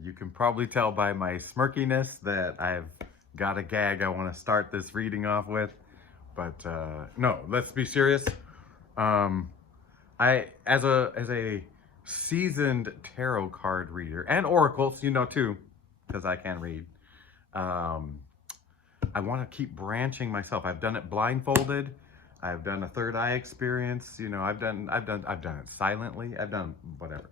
You can probably tell by my smirkiness that I've got a gag I want to start this reading off with. But no, let's be serious. Um, as a seasoned tarot card reader and oracles, you know too, because I can read. Um, I want to keep branching myself. I've done it blindfolded. I've done a third eye experience. You know, I've done it silently. I've done whatever.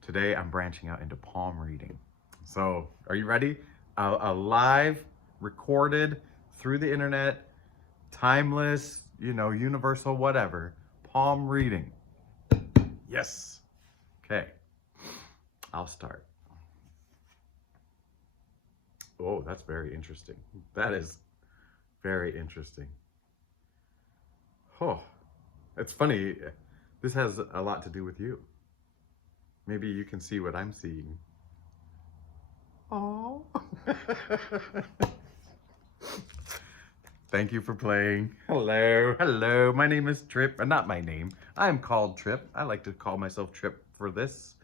Today I'm branching out into palm reading. So, are you ready? A live, recorded through the internet, timeless, you know, universal, whatever, palm reading. Yes. Okay. I'll start. Oh, that's very interesting. That is very interesting. Oh, it's funny. This has a lot to do with you. Maybe you can see what I'm seeing. Oh. Thank you for playing. Hello, hello. My name is Trip. Not my name. I'm called Trip. I like to call myself Trip for this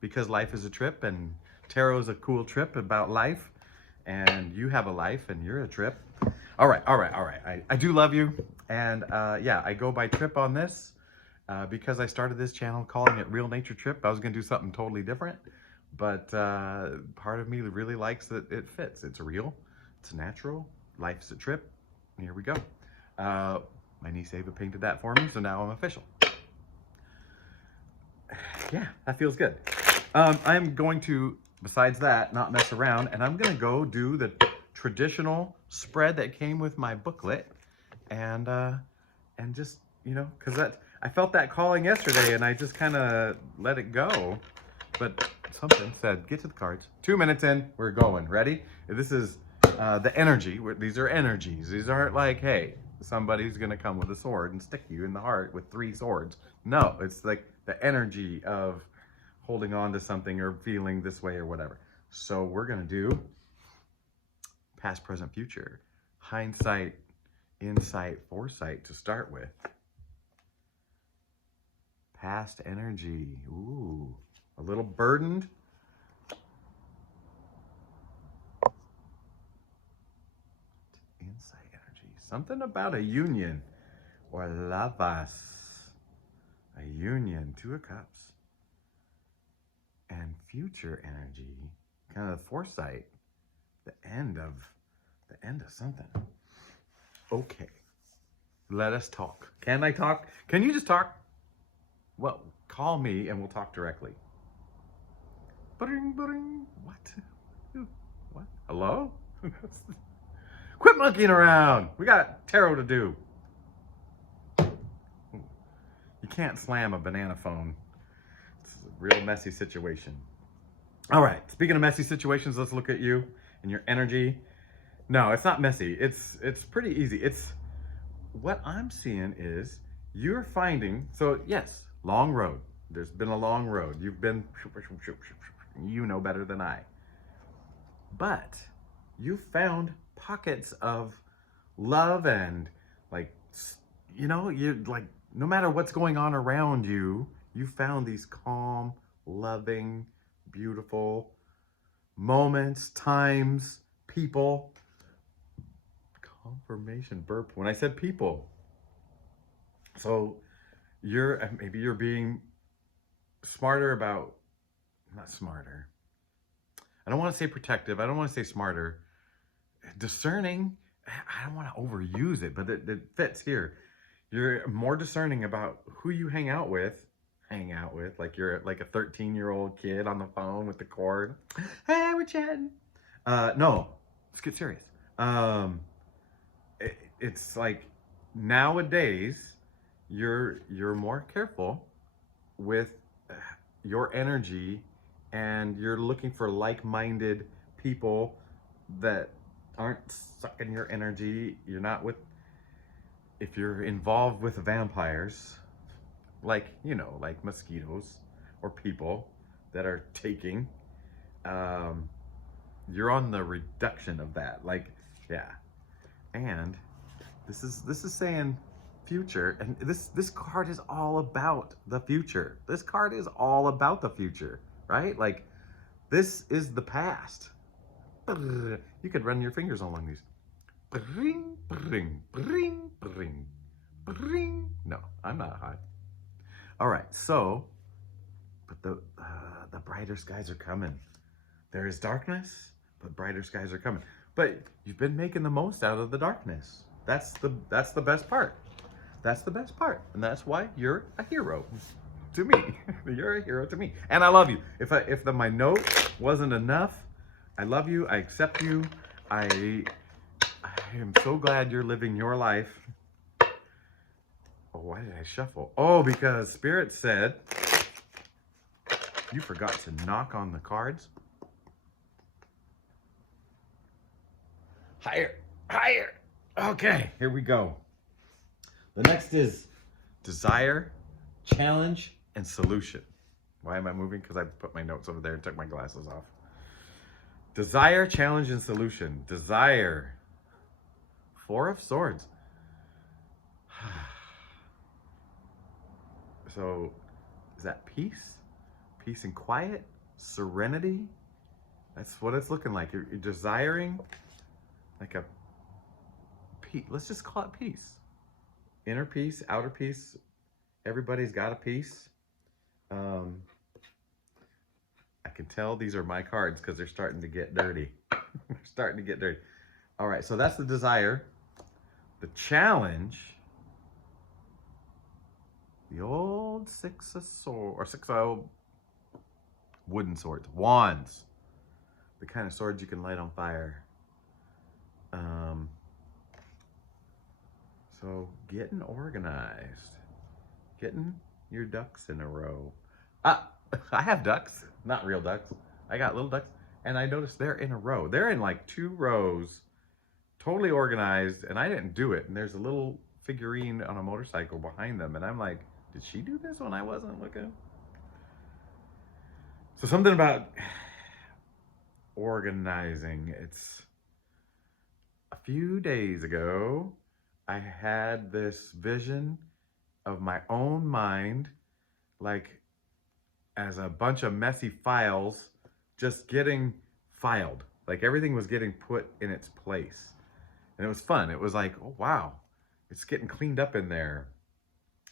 because life is a trip and tarot is a cool trip about life. And you have a life and you're a trip. All right. I do love you. And yeah, I go by Trip on this because I started this channel calling it Real Nature Trip. I was going to do something totally different. But part of me really likes that it fits. It's real. It's natural. Life's a trip. Here we go. My niece Ava painted that for me, so now I'm official. Yeah, that feels good. I'm going to, besides that, not mess around, and I'm going to go do the traditional spread that came with my booklet, and just, you know, because I felt that calling yesterday, and I just kind of let it go. But something said, get to the cards. 2 minutes in, we're going. Ready? This is the energy. These are energies. These aren't like, hey, somebody's going to come with a sword and stick you in the heart with 3 swords. No, it's like the energy of holding on to something or feeling this way or whatever. So we're going to do past, present, future. Hindsight, insight, foresight to start with. Past energy. Ooh. A little burdened. Insight energy. Something about a union or lavas. A union. 2 of Cups. And future energy. Kind of foresight. The end of something. Okay. Let us talk. Can I talk? Can you just talk? Well, call me and we'll talk directly. Bring. What? Hello? Quit monkeying around. We got tarot to do. You can't slam a banana phone. It's a real messy situation. All right. Speaking of messy situations, let's look at you and your energy. No, it's not messy. It's pretty easy. It's what I'm seeing is you're finding. So yes, long road. There's been a long road. You've been. You know better than I. But you found pockets of love and, like, you know, you like, no matter what's going on around you, you found these calm, loving, beautiful moments, times, people. Confirmation burp when I said people. So maybe you're being smarter about, not smarter. I don't want to say protective. I don't want to say smarter. Discerning. I don't want to overuse it, but it fits here. You're more discerning about who you hang out with. Like you're like a 13-year-old kid on the phone with the cord. Hey, we're chatting. No, let's get serious. It's like nowadays you're more careful with your energy, and you're looking for like-minded people that aren't sucking your energy. You're not with, if you're involved with vampires, like, you know, like mosquitoes or people that are taking, you're on the reduction of that. Like, yeah. And this is saying future, and this card is all about the future. This card is all about the future, right? Like, This is the past. You could run your fingers along these. Bring, bring, bring, bring, bring. No, I'm not high. All right, so, but the brighter skies are coming. There is darkness, but brighter skies are coming. But you've been making the most out of the darkness. That's the best part. That's the best part, and that's why you're a hero to me. You're a hero to me, and I love you. If my note wasn't enough, I love you. I accept you. I am so glad you're living your life. Oh, why did I shuffle? Oh, because Spirit said you forgot to knock on the cards. Higher, higher. Okay, here we go. The next is desire, challenge, and solution. Why am I moving? Because I put my notes over there and took my glasses off. Desire, challenge, and solution. Desire. 4 of Swords. So, is that peace? Peace and quiet? Serenity? That's what it's looking like. You're desiring like a peace. Let's just call it peace. Inner peace, outer peace. Everybody's got a peace. I can tell these are my cards because they're starting to get dirty. They're starting to get dirty. All right, so that's the desire. The challenge. The old 6 of swords, or 6 of wooden swords, wands. The kind of swords you can light on fire. So getting organized, getting your ducks in a row. I have ducks, not real ducks. I got little ducks, and I noticed they're in a row. They're in like 2 rows, totally organized, and I didn't do it. And there's a little figurine on a motorcycle behind them, and I'm like, did she do this when I wasn't looking? So something about organizing. It's a few days ago, I had this vision of my own mind, like as a bunch of messy files just getting filed. Like everything was getting put in its place. And it was fun. It was like, oh, wow, it's getting cleaned up in there.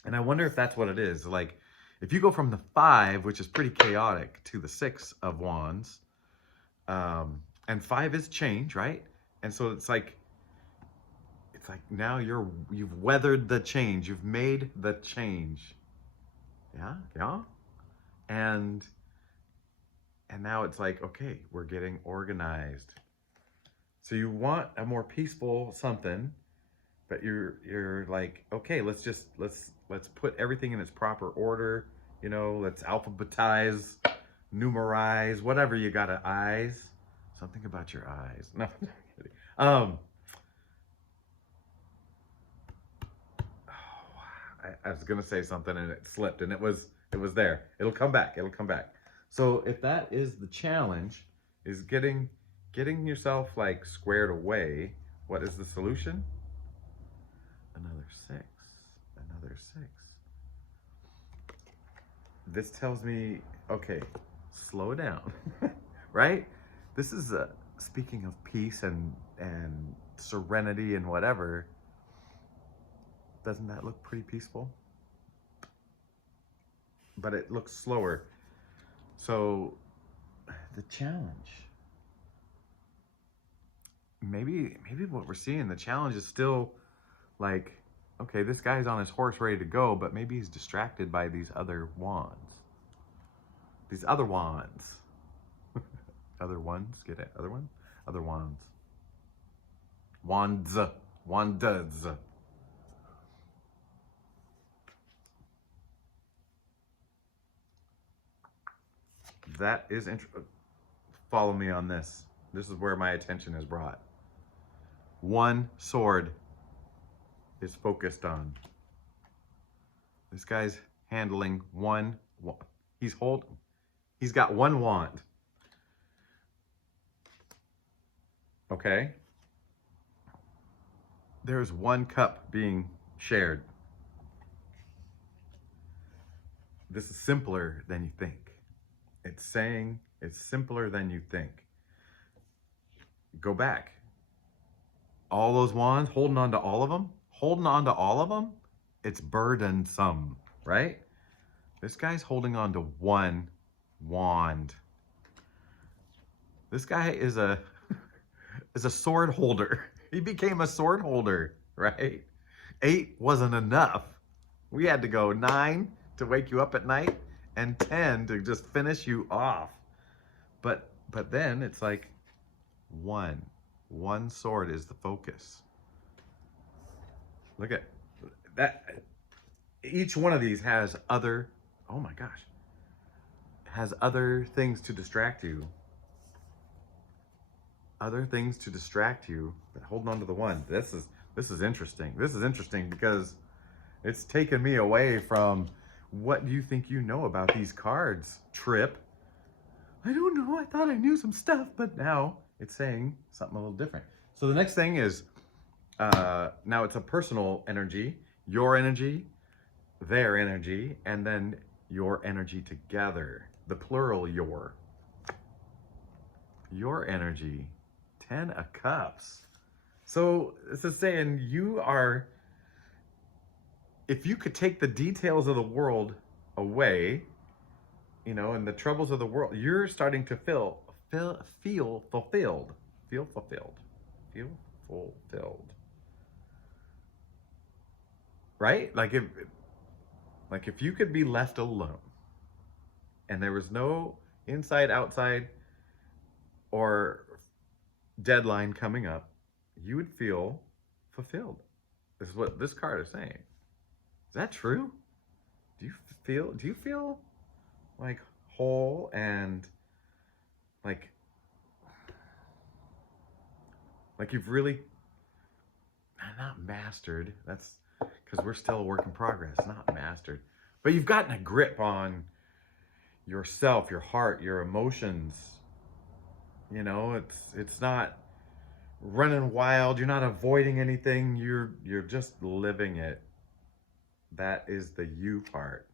And I wonder if that's what it is. Like, if you go from the 5, which is pretty chaotic, to the 6 of Wands, and 5 is change, right? And so it's like now you've weathered the change. You've made the change. Yeah. And now it's like, okay, we're getting organized. So you want a more peaceful something, but you're like, okay, let's put everything in its proper order. You know, let's alphabetize, numerize, whatever you got to eyes. Something about your eyes. No, I'm kidding. I was gonna say something and it slipped, and it was there. It'll come back. So if that is the challenge, is getting yourself like squared away, what is the solution? Another 6. This tells me, okay, slow down, right? This is speaking of peace and serenity and whatever. Doesn't that look pretty peaceful? But it looks slower. So the challenge, maybe what we're seeing, the challenge is still like, okay, this guy's on his horse ready to go, but maybe he's distracted by these other wands. These other wands. Other ones, get it? Other one? Other wands. Wands. Wandas. That is interesting. Follow me on this. This is where my attention is brought. 1 sword is focused on. This guy's handling one. He's got 1 wand. Okay. There's 1 cup being shared. This is simpler than you think. It's saying It's simpler than you think. Go back. All those wands, holding on to all of them, it's burdensome, right? This guy's holding on to one wand. This guy is a is a sword holder. He became a sword holder, right? 8 wasn't enough. We had to go 9 to wake you up at night and 10 to just finish you off. But then it's like one sword is the focus. Look at that. Each one of these has other, oh my gosh, has other things to distract you. Other things to distract you, but holding on to the one. This is interesting. This is interesting because it's taken me away from what do you think you know about these cards, Trip? I don't know. I thought I knew some stuff, but now it's saying something a little different. So the next thing is, now it's a personal energy, your energy, their energy, and then your energy together. The plural your energy. 10 of Cups. So this is saying you are, if you could take the details of the world away, you know, and the troubles of the world, you're starting to feel fulfilled. Feel fulfilled. Feel fulfilled. Right? Like if you could be left alone and there was no inside, outside, or deadline coming up, you would feel fulfilled. This is what this card is saying. Is that true? Do you feel like whole and like you've really not mastered? That's because we're still a work in progress, not mastered. But you've gotten a grip on yourself, your heart, your emotions. You know, it's not running wild. You're not avoiding anything. You're just living it. That is the you part.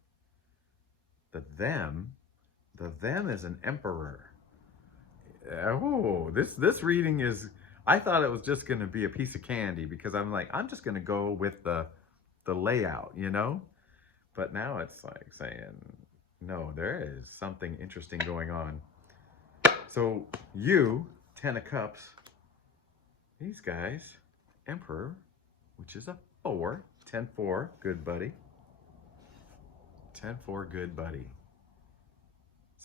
The them is an emperor. Oh, this reading is, I thought it was just going to be a piece of candy because I'm like, I'm just going to go with the layout, you know? But now it's like saying, no, there is something interesting going on. So you, 10 of Cups, these guys, Emperor, which is a 4, 10-4, good buddy. 10-4, good buddy.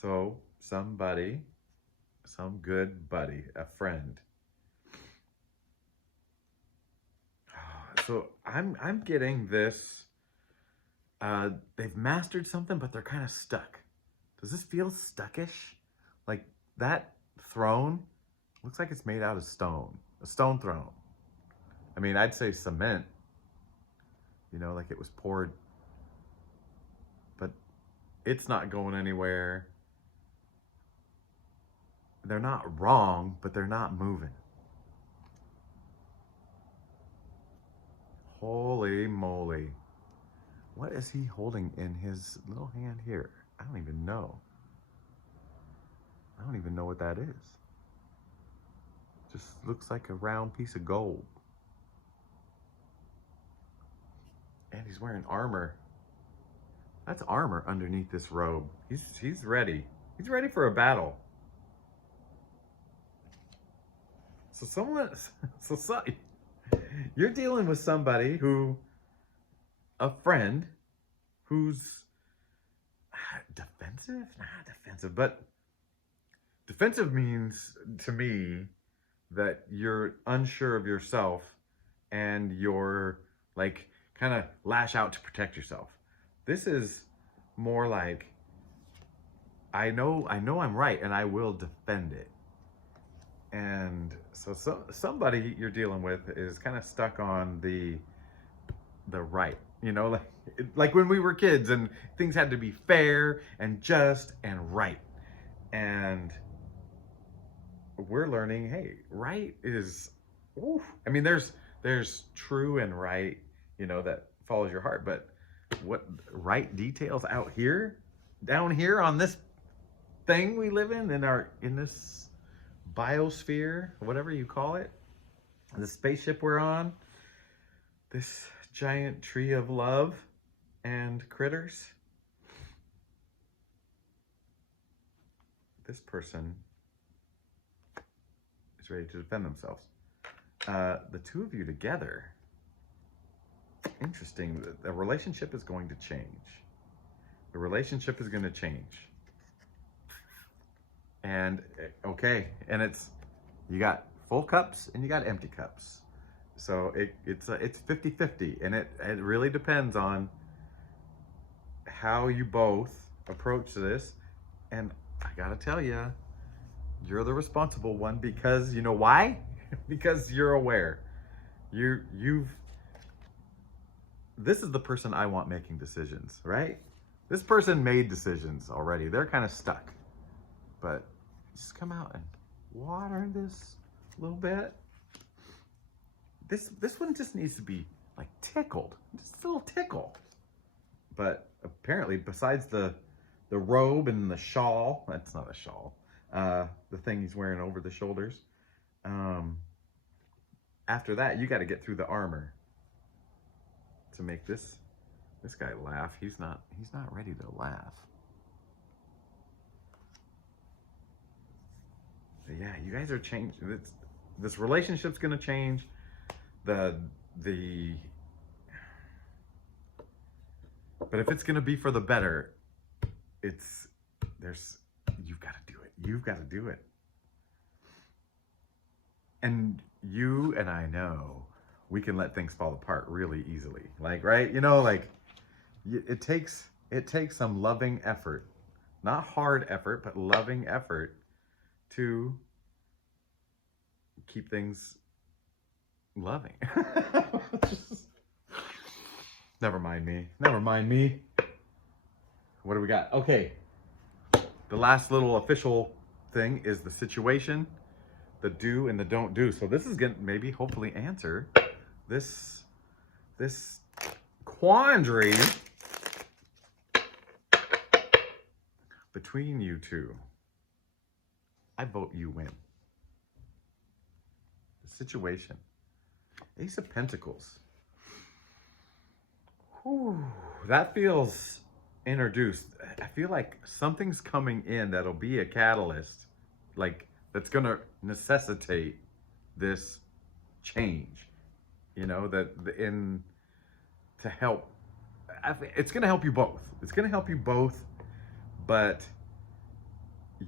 So somebody, some good buddy, a friend. So I'm getting this, they've mastered something, but they're kind of stuck. Does this feel stuckish? Like that throne looks like it's made out of stone, a stone throne. I mean, I'd say cement, you know, like it was poured, but it's not going anywhere. They're not wrong, but they're not moving. Holy moly. What is he holding in his little hand here? I don't even know. I don't even know what that is. Just looks like a round piece of gold. And he's wearing armor. That's armor underneath this robe. He's ready. He's ready for a battle. So you're dealing with somebody who, a friend, who's defensive? Not defensive, but defensive means to me that you're unsure of yourself and you're like kind of lash out to protect yourself. This is more like, I know I'm right and I will defend it. And so somebody you're dealing with is kind of stuck on the right, you know, like when we were kids and things had to be fair and just and right. And we're learning, hey, right is, oof. I mean, there's true and right, you know, that follows your heart, but what right details out here, down here on this thing we live in this biosphere, whatever you call it, the spaceship we're on, this giant tree of love and critters. This person is ready to defend themselves. The two of you together, interesting. The relationship is going to change. The relationship is going to change. And okay, and you got full cups and you got empty cups. So it's 50-50, and it really depends on how you both approach this. And I gotta tell you, you're the responsible one, because you know why? Because you're aware. This is the person I want making decisions, right? This person made decisions already. They're kind of stuck. But just come out and water this a little bit. This one just needs to be like tickled, just a little tickle. But apparently, besides the robe and the shawl, that's not a shawl, the thing he's wearing over the shoulders, after that, you got to get through the armor to make this guy laugh. He's not ready to laugh. But yeah, you guys are changing. This relationship's gonna change. But if it's gonna be for the better, you've got to do it. You've got to do it. And you and I know we can let things fall apart really easily. Like, right? You know, like it takes some loving effort, not hard effort, but loving effort to keep things loving. Never mind me. What do we got? Okay. The last little official thing is the situation, the do and the don't do. So this is gonna maybe hopefully answer this quandary between you two. I vote you win. The situation. Ace of Pentacles. Whew, that feels introduced. I feel like something's coming in that'll be a catalyst, like that's gonna necessitate this change. You know, to help. It's gonna help you both. It's gonna help you both, but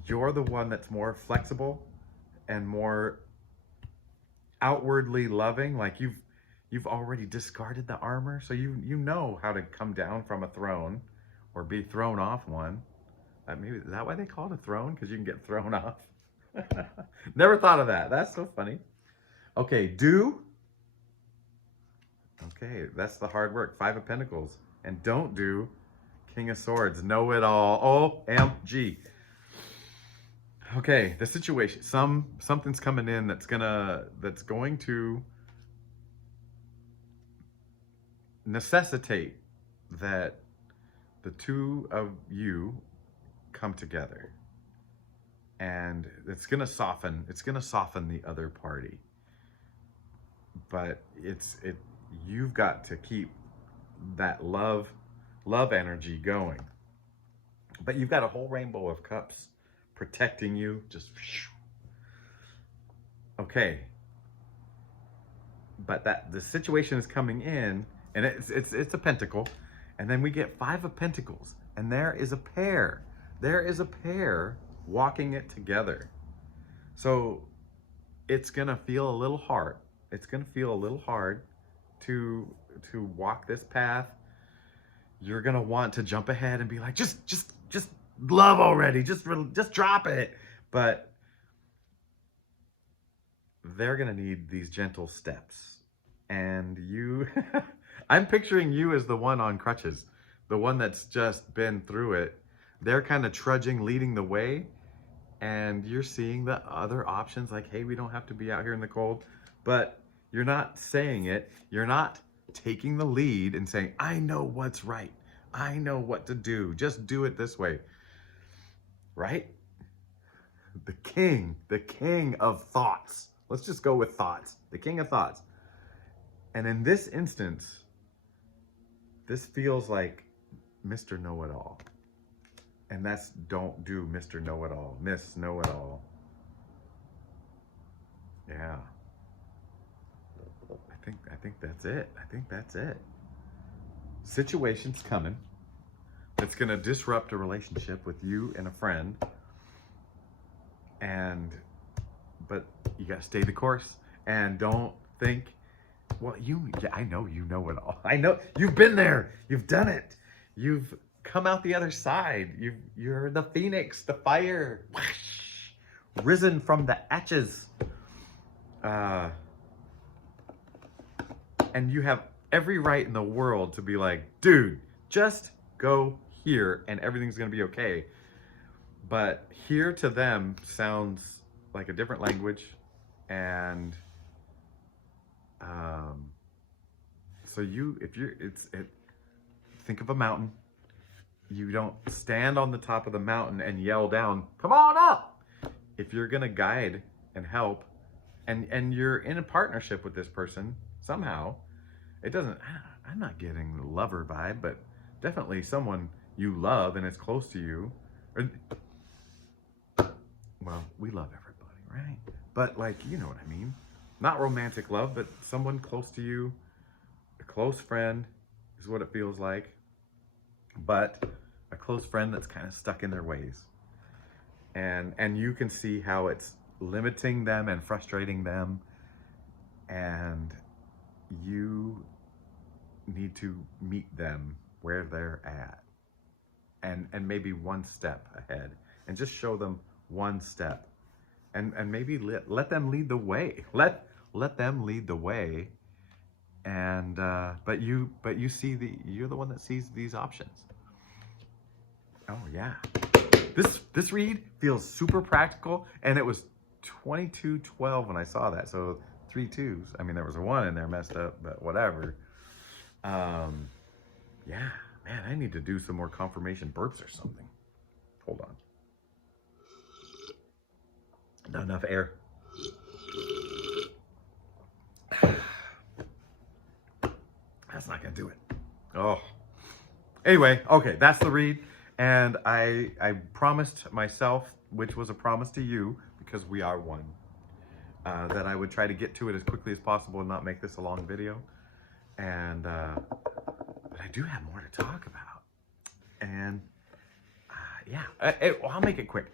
you're the one that's more flexible and more outwardly loving. Like you've already discarded the armor, so you know how to come down from a throne or be thrown off one. Maybe is that why they call it a throne? Because you can get thrown off. Never thought of that. That's so funny. Okay, do. Okay, that's the hard work. 5 of Pentacles. And don't do. King of Swords. Know it all. OMG. Okay, the situation. Something's coming in that's going to necessitate that the two of you come together. And it's gonna soften the other party. But you've got to keep that love energy going. But you've got a whole rainbow of cups protecting you. Just okay. But the situation is coming in, and it's a pentacle, and then we get 5 of Pentacles, and there is a pair. There is a pair walking it together. So it's gonna feel a little hard. It's gonna feel a little hard to walk this path. You're gonna want to jump ahead and be like, just love already, just drop it. But they're gonna need these gentle steps. And you, I'm picturing you as the one on crutches, the one that's just been through it. They're kind of trudging, leading the way, and you're seeing the other options, like, hey, we don't have to be out here in the cold. But you're not saying it. You're not taking the lead and saying, I know what's right. I know what to do. Just do it this way. Right? the king of thoughts. Let's just go with thoughts, the king of thoughts. And in this instance, this feels like Mr. Know-It-All. And that's don't do Mr. Know-It-All, Miss Know-It-All. Yeah. I think that's it. I think that's it. Situation's coming. It's gonna disrupt a relationship with you and a friend. But you gotta stay the course and don't think, well, I know you know it all. I know you've been there. You've done it. You've come out the other side. You're the phoenix, the fire, risen from the ashes. And you have every right in the world to be like, dude, just go here and everything's gonna be okay. But here to them sounds like a different language. And so think of a mountain. You don't stand on the top of the mountain and yell down, come on up. If you're gonna guide and help, and you're in a partnership with this person somehow, I'm not getting the lover vibe, but definitely someone you love and is close to you. Well, we love everybody, right? But like, you know what I mean? Not romantic love, but someone close to you, a close friend is what it feels like. But a close friend that's kind of stuck in their ways. And you can see how it's limiting them and frustrating them. And you need to meet them where they're at. And maybe one step ahead. And just show them one step. And maybe let them lead the way. Let them lead the way. And but you see you're the one that sees these options. Oh yeah. This read feels super practical, and it was 22:12 when I saw that. So 3 2s. I mean, there was a 1 in there messed up, but whatever. Yeah, man, I need to do some more confirmation burps or something. Hold on. Not enough air. That's not gonna do it. Oh. Anyway, okay, that's the read. And I promised myself, which was a promise to you, because we are one, that I would try to get to it as quickly as possible and not make this a long video. And but I do have more to talk about. And yeah, I'll make it quick.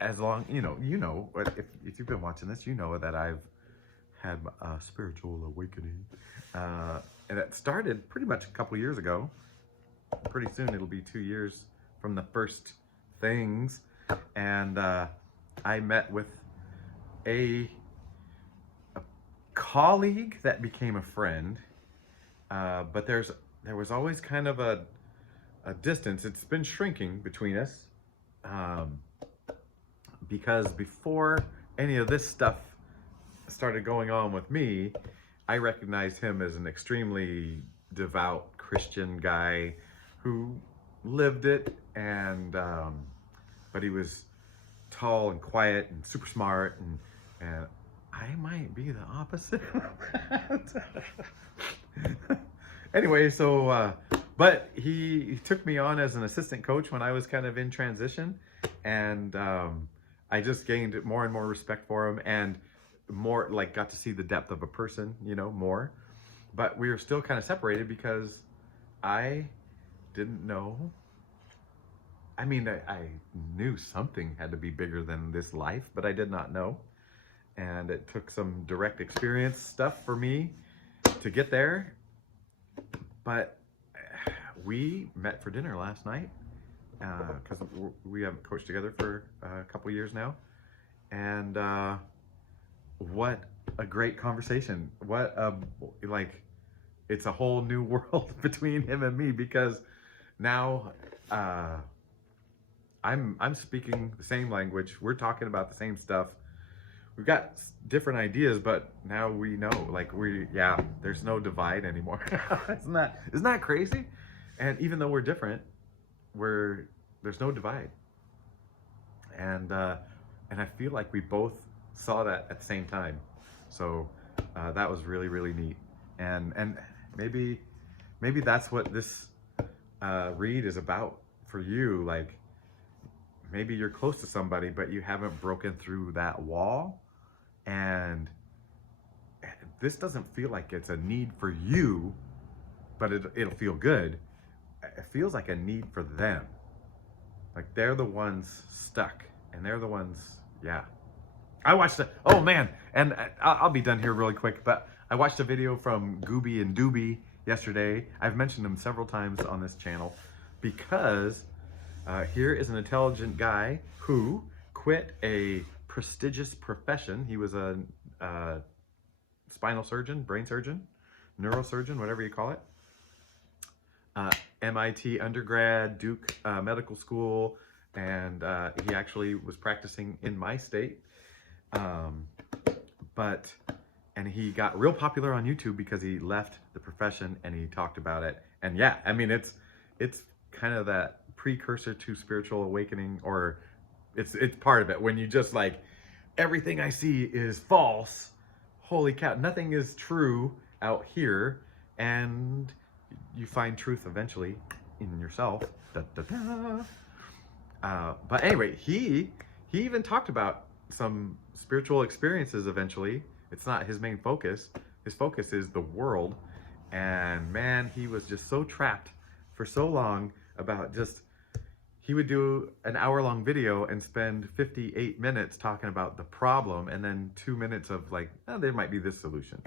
As long, you know, if you've been watching this, you know that I've had a spiritual awakening. And it started pretty much a couple years ago. Pretty soon it'll be 2 years from the first things. And I met with a colleague that became a friend. But there was always kind of a distance. It's been shrinking between us. Because before any of this stuff started going on with me, I recognized him as an extremely devout Christian guy who lived it, and but he was tall and quiet and super smart, and I might be the opposite of that. Anyway, so but he took me on as an assistant coach when I was kind of in transition, and I just gained more and more respect for him, and more like got to see the depth of a person, you know, more. But we were still kind of separated because I didn't know. I mean, I knew something had to be bigger than this life, but I did not know. And it took some direct experience stuff for me to get there. But we met for dinner last night because we haven't coached together for a couple years now. And what a great conversation. What like, it's a whole new world between him and me, because now I'm speaking the same language. We're talking about the same stuff. We've got different ideas, but now we know, like, there's no divide anymore. Isn't that crazy? And even though we're different, there's no divide. And I feel like we both saw that at the same time. So that was really, really neat. And maybe that's what this read is about for you. Like, maybe you're close to somebody, but you haven't broken through that wall. And this doesn't feel like it's a need for you, but it'll feel good. It feels like a need for them. Like, they're the ones stuck, and they're the ones, yeah. I watched oh man, and I'll be done here really quick, but I watched a video from Gooby and Doobie yesterday. I've mentioned him several times on this channel because here is an intelligent guy who quit a prestigious profession. He was a spinal surgeon, brain surgeon, neurosurgeon, whatever you call it. MIT undergrad, Duke Medical School, and he actually was practicing in my state. And he got real popular on YouTube because he left the profession and he talked about it. And yeah, I mean, it's kind of that precursor to spiritual awakening, or it's part of it, when you just like, everything I see is false. Holy cow, nothing is true out here. And you find truth eventually in yourself. Da, da, da. But anyway, he even talked about some spiritual experiences eventually. It's not his main focus. His focus is the world. And man, he was just so trapped for so long about just, he would do an hour-long video and spend 58 minutes talking about the problem, and then 2 minutes of like, oh, there might be this solution,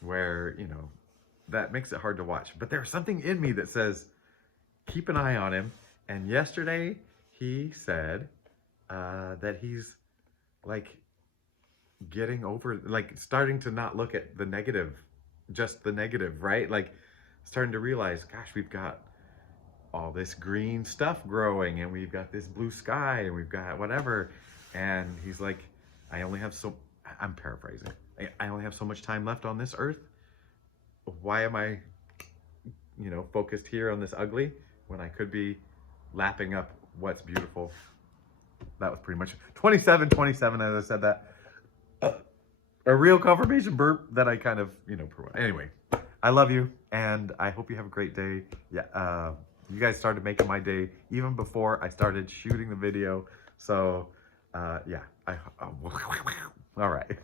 where, you know, that makes it hard to watch. But there's something in me that says, keep an eye on him. And yesterday he said that he's like getting over, like starting to not look at the negative, just the negative, right? Like starting to realize, gosh, we've got all this green stuff growing, and we've got this blue sky, and we've got whatever. And he's like, I only have so, I'm paraphrasing, I only have so much time left on this earth. Why am I, you know, focused here on this ugly when I could be lapping up what's beautiful? That was pretty much 27 as I said that. A real confirmation burp that I kind of, you know, anyway, I love you, and I hope you have a great day. Yeah, you guys started making my day even before I started shooting the video. So, yeah, all right.